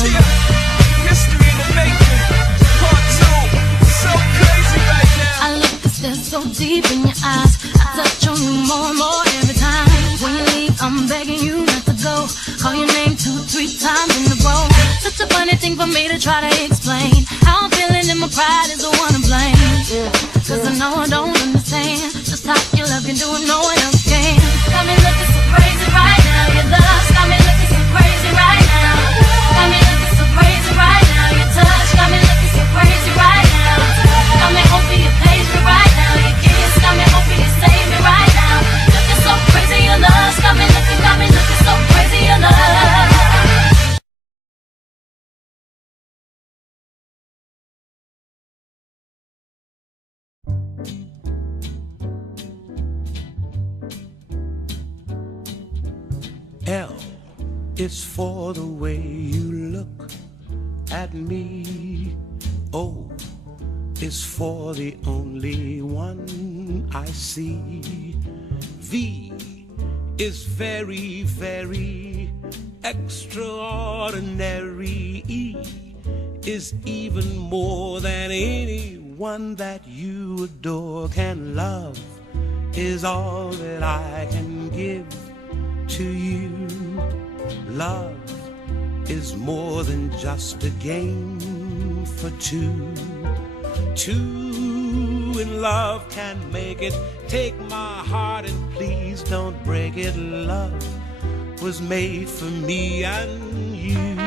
Yeah, history in the making. Part 2. So crazy right now. I look to stare so deep in your eyes. I touch on you more and more every time. When you leave, I'm begging you not to go. Call your name 2-3 times in a row. Such a funny thing for me to try to explain. How I'm feeling and my pride is the one to blame. Cause I know I don't understand just how your love can do it, no one else can. Got me looking so crazy right now. Your love got me looking so crazy right now. Got me looking so crazy right now. Your touch got me looking so crazy right now. Got me hoping you page me right now. Your kiss got me hoping you save me right now. Looking so crazy, your love got me looking so crazy, your love. L is for the way you look at me. O is for the only one I see. V is very, very extraordinary. E is even more than anyone that you adore can love, is all that I can give to you. Love is more than just a game for two. Two in love can make it. Take my heart and please don't break it. Love was made for me and you.